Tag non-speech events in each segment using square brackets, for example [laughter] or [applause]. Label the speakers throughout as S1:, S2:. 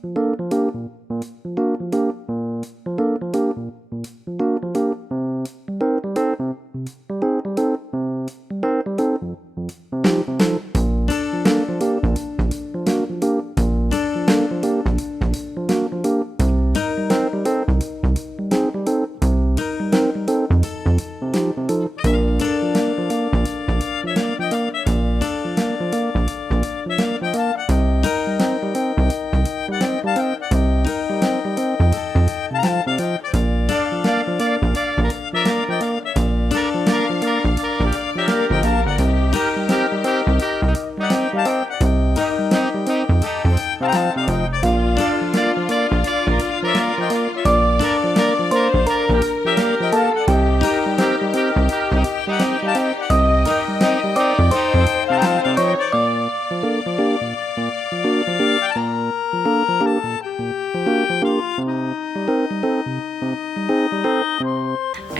S1: Thank you.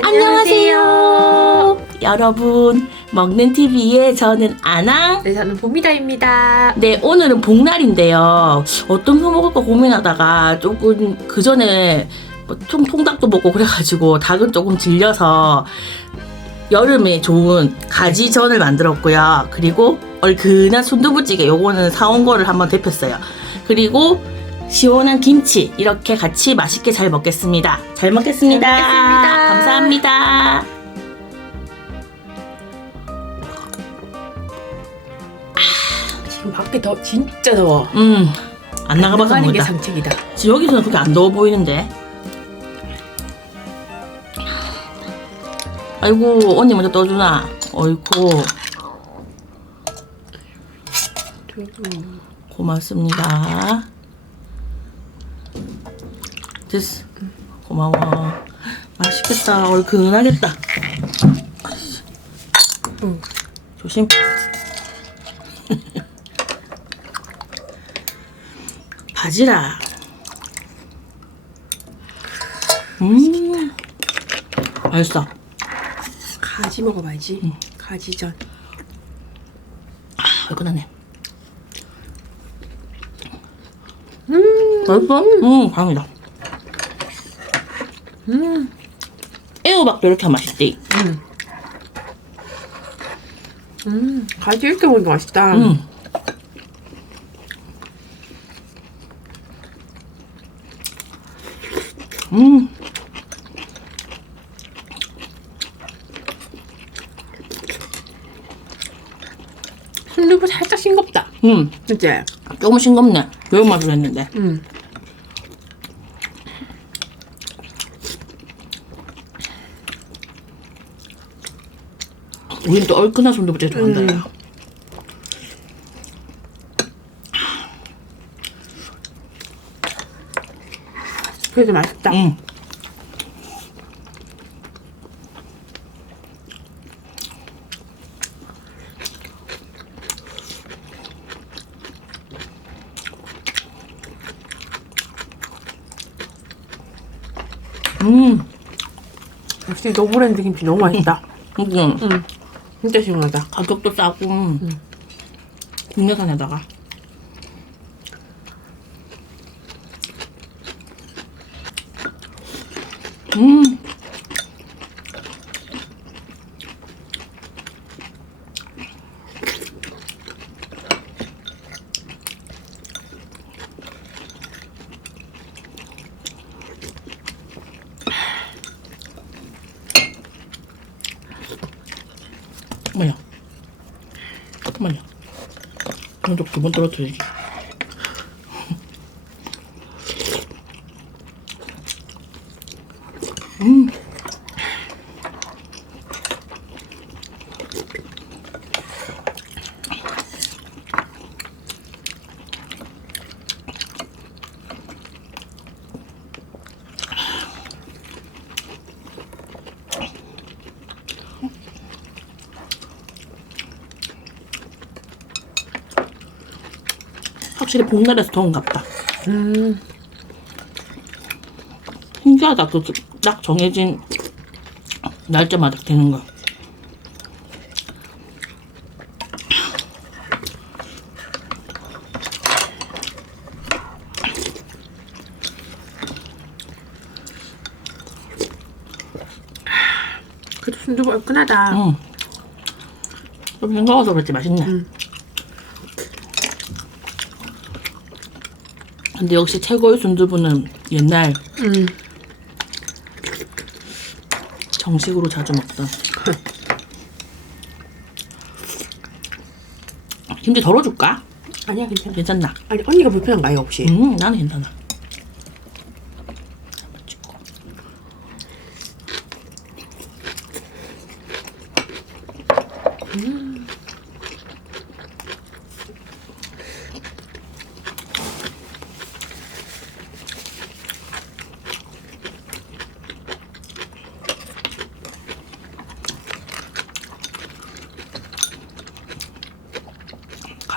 S1: 안녕하세요. 여러분, 먹는 TV의 저는 아낭.
S2: 네, 저는 봄이다입니다.
S1: 네, 오늘은 복날인데요. 어떤 거 먹을까 고민하다가 조금 그 전에 뭐 통, 통닭도 먹고 그래가지고 닭은 조금 질려서 여름에 좋은 가지전을 만들었고요. 그리고 얼큰한 순두부찌개 요거는 사온 거를 한번 데폈어요. 그리고 시원한 김치 이렇게 같이 맛있게 잘 먹겠습니다. 잘 먹겠습니다.
S2: 잘 먹겠습니다.
S1: 감사합니다.
S2: 지금 밖에 더 진짜 더워.
S1: 음, 안 나가봐서
S2: 나가는 게
S1: 모르겠다.
S2: 상책이다.
S1: 지금 여기서는 그렇게 안 더워 보이는데. 아이고 언니 먼저 떠주나. 어이구 고맙습니다. 됐어. 고마워. 맛있겠다. 얼큰하겠다.
S2: 응.
S1: 조심. [laughs] 바지락. 음. 맛있어.
S2: 가지 먹어봐야지. 가지전.
S1: 아, 얼큰하네. 음. 맛있어? 음, 강이다.
S2: 음.
S1: 애호박도 이렇게 하면 맛있대.
S2: 음. 음. 가지 이렇게 먹으니까 맛있다.
S1: 음. 음.
S2: 순두부 살짝 싱겁다.
S1: 음.
S2: 그치?
S1: 조금 싱겁네. 매운맛으로 했는데.
S2: 음.
S1: 우린 또 얼큰한 순두부찌개 좋아한다.
S2: 음. 그래도 맛있다.
S1: 음. 음.
S2: 역시 노브랜드 김치 너무 맛있다.
S1: 음.
S2: 음. 진짜 시원하다.
S1: 가격도 싸고. 국내산에다가. 음 뭐야 잠깐만요. 먼저 두번 떨어뜨리지. 확실히 봄날에서 더운 것 같다.
S2: 음.
S1: 신기하다. 그 딱 정해진 날짜마다 되는 거.
S2: 그래도 순두부 얼큰하다.
S1: 응. 좀 싱거워서 그렇지 맛있네.
S2: 음.
S1: 근데 역시 최고의 순두부는 옛날
S2: 음.
S1: 정식으로 자주 먹던. 김치 덜어줄까?
S2: 아니야 괜찮아.
S1: 괜찮나?
S2: 아니 언니가 불편한가요 혹시?
S1: 음, 나는 괜찮아. 한번 찍고.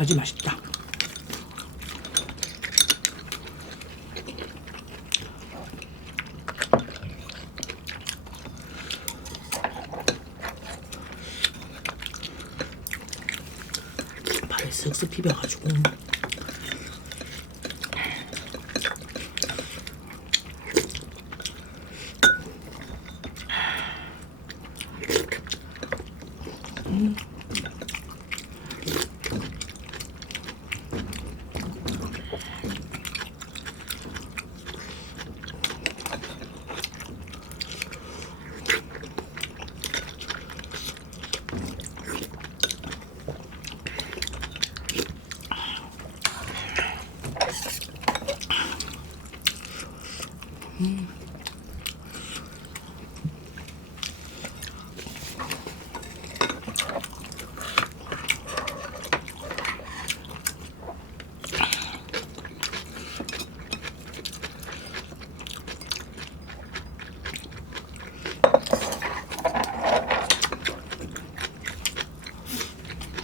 S1: 가지 맛있다. 발에 쓱쓱 비벼가지고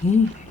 S1: Mm.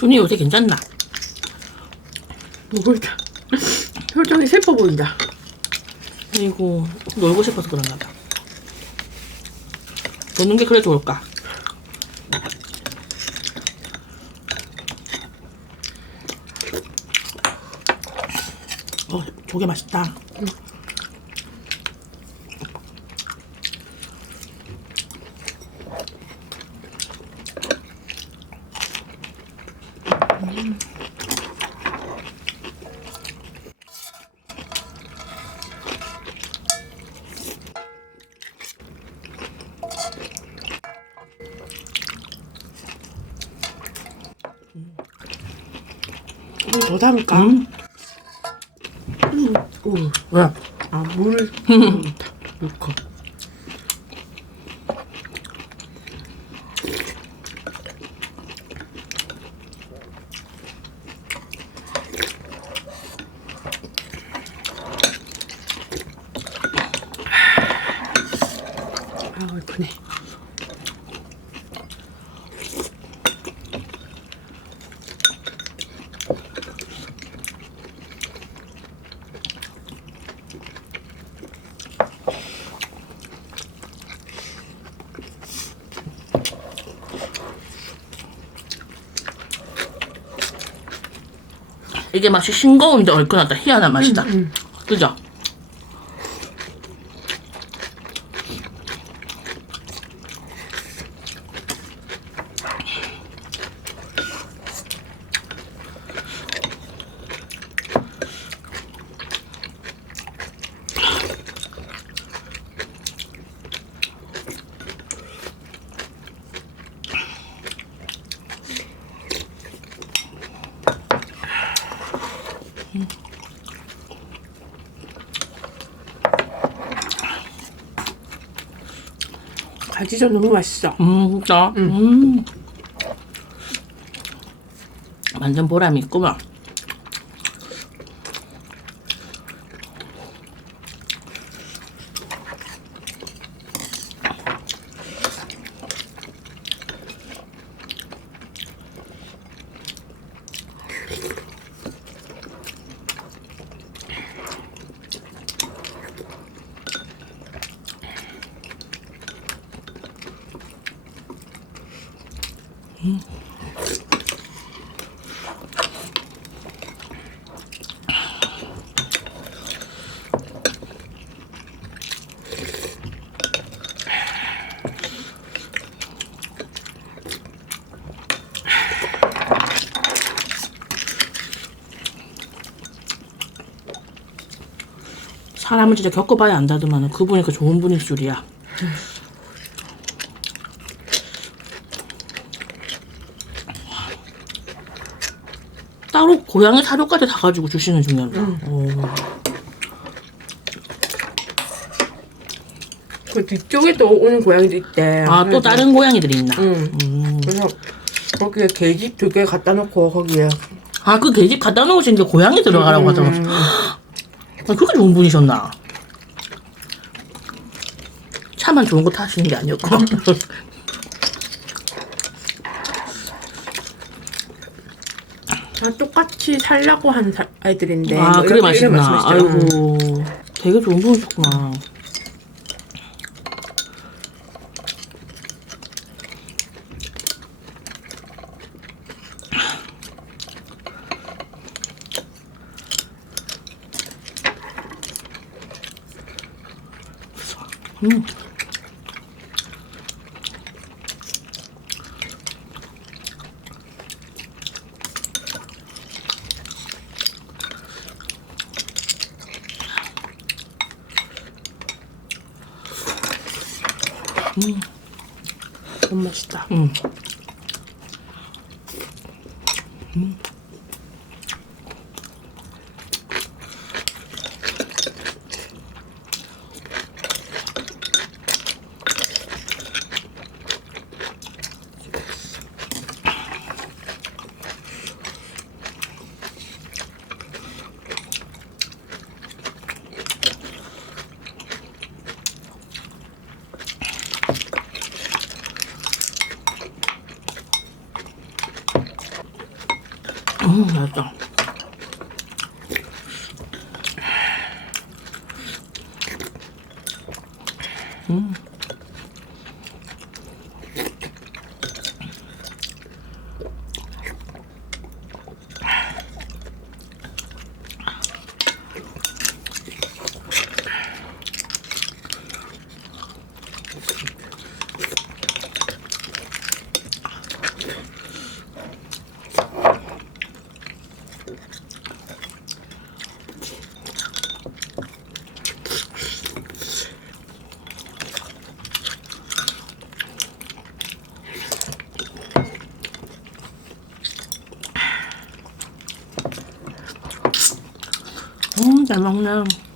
S1: 순이 요새 괜찮나?
S2: 모르겠다. 표정이 슬퍼 보인다.
S1: 아이고 놀고 싶어서 그런가 봐. 노는 게 그래 좋을까? 어, 조개 맛있다.
S2: 물 더 담을까?
S1: 음.
S2: 오.
S1: 왜?
S2: 아 물을. 넣고. [laughs] 아 얼큰해.
S1: 이게 맛이 싱거운데 얼큰하다. 희한한 맛이다.
S2: 음,
S1: 그죠?
S2: 가지전 너무 맛있어.
S1: 음, 진짜. 음. 완전 보람이 있구만. 사람을 진짜 겪어봐야 안다더만 그분이니까 좋은 분일 줄이야. 따로 고양이 사료까지 다 가지고 주시는 중이었나? 오.
S2: 그 뒤쪽에 또 오는 고양이도 있대.
S1: 아, 또 다른 고양이들이 있나?
S2: 응.
S1: 음.
S2: 그래서 거기에 계집 두 개 갖다 놓고 거기에.
S1: 아, 그 계집 갖다 놓으시는데 고양이 들어가라고 하더라고. 그렇게 좋은 분이셨나? 차만 좋은 거 타시는 게 아니었고.
S2: 아, 똑같이 살라고 한 사- 아이들인데.
S1: 아,
S2: 뭐 이렇게
S1: 맛있구나. 아이고, 되게 좋은 분이셨구나. 음.
S2: 너무 맛있다.
S1: 음. 음, 맛있 다. 음, 잘 먹네. 음.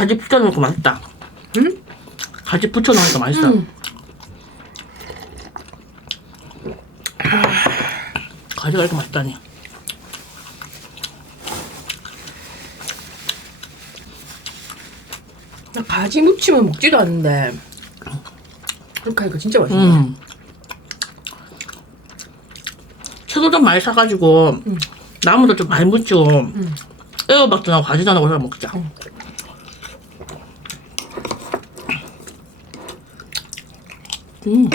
S1: 가지 붙여놓으니까 맛있다.
S2: 응?
S1: 가지 붙여놓으니까 맛있어.
S2: 음.
S1: 가지가 이렇게 맛있다니.
S2: 나 가지 무침은 먹지도 않는데. 그렇게 하니까 진짜 맛있네.
S1: 음. 채소 좀 많이 사가지고
S2: 음.
S1: 나무도 좀 많이 묻히고
S2: 음.
S1: 애호박전하고 가지전하고 해서 먹자.
S2: 음.
S1: 음.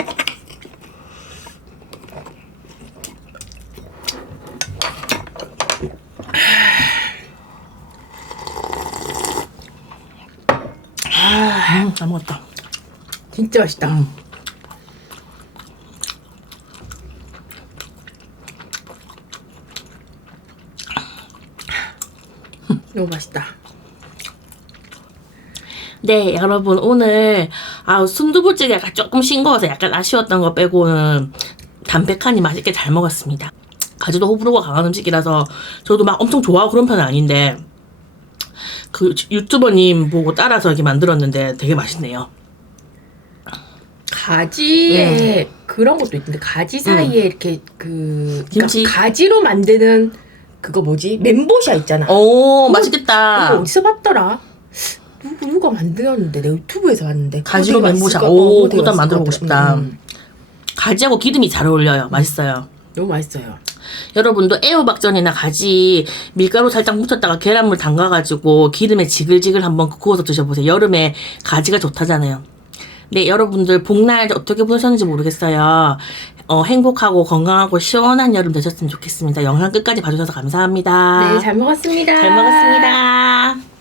S1: 음, 잘 먹었다.
S2: 진짜 맛있다.
S1: 음.
S2: 너무 맛있다.
S1: 네, 여러분 오늘 아 순두부찌개가 조금 싱거워서 약간 아쉬웠던 거 빼고는 담백하니 맛있게 잘 먹었습니다. 가지도 호불호가 강한 음식이라서 저도 막 엄청 좋아하고 그런 편은 아닌데 그 유튜버님 보고 따라서 이렇게 만들었는데 되게 맛있네요.
S2: 가지에 그런 것도 있던데 가지 사이에 이렇게 그 그러니까
S1: 김치?
S2: 가지로 만드는 그거 뭐지 멘보샤 있잖아.
S1: 오,
S2: 그거-
S1: 맛있겠다.
S2: 이거 어디서 봤더라? 누가 만들었는데 내가 유튜브에서 봤는데
S1: 가지로
S2: 그거
S1: 멘보샤. 오,
S2: 맛있을
S1: 만들어
S2: 것
S1: 보고. 싶다.
S2: 음,
S1: 가지하고 기름이 잘 어울려요. 맛있어요.
S2: 너무 맛있어요.
S1: 여러분도 애호박전이나 가지 밀가루 살짝 묻혔다가 계란물 담가가지고 기름에 지글지글 한번 구워서 드셔보세요. 여름에 가지가 좋다잖아요. 네, 여러분들 복날 어떻게 보셨는지 모르겠어요. 어, 행복하고 건강하고 시원한 여름 되셨으면 좋겠습니다. 영상 끝까지 봐주셔서 감사합니다.
S2: 네, 잘 먹었습니다.
S1: 잘 먹었습니다.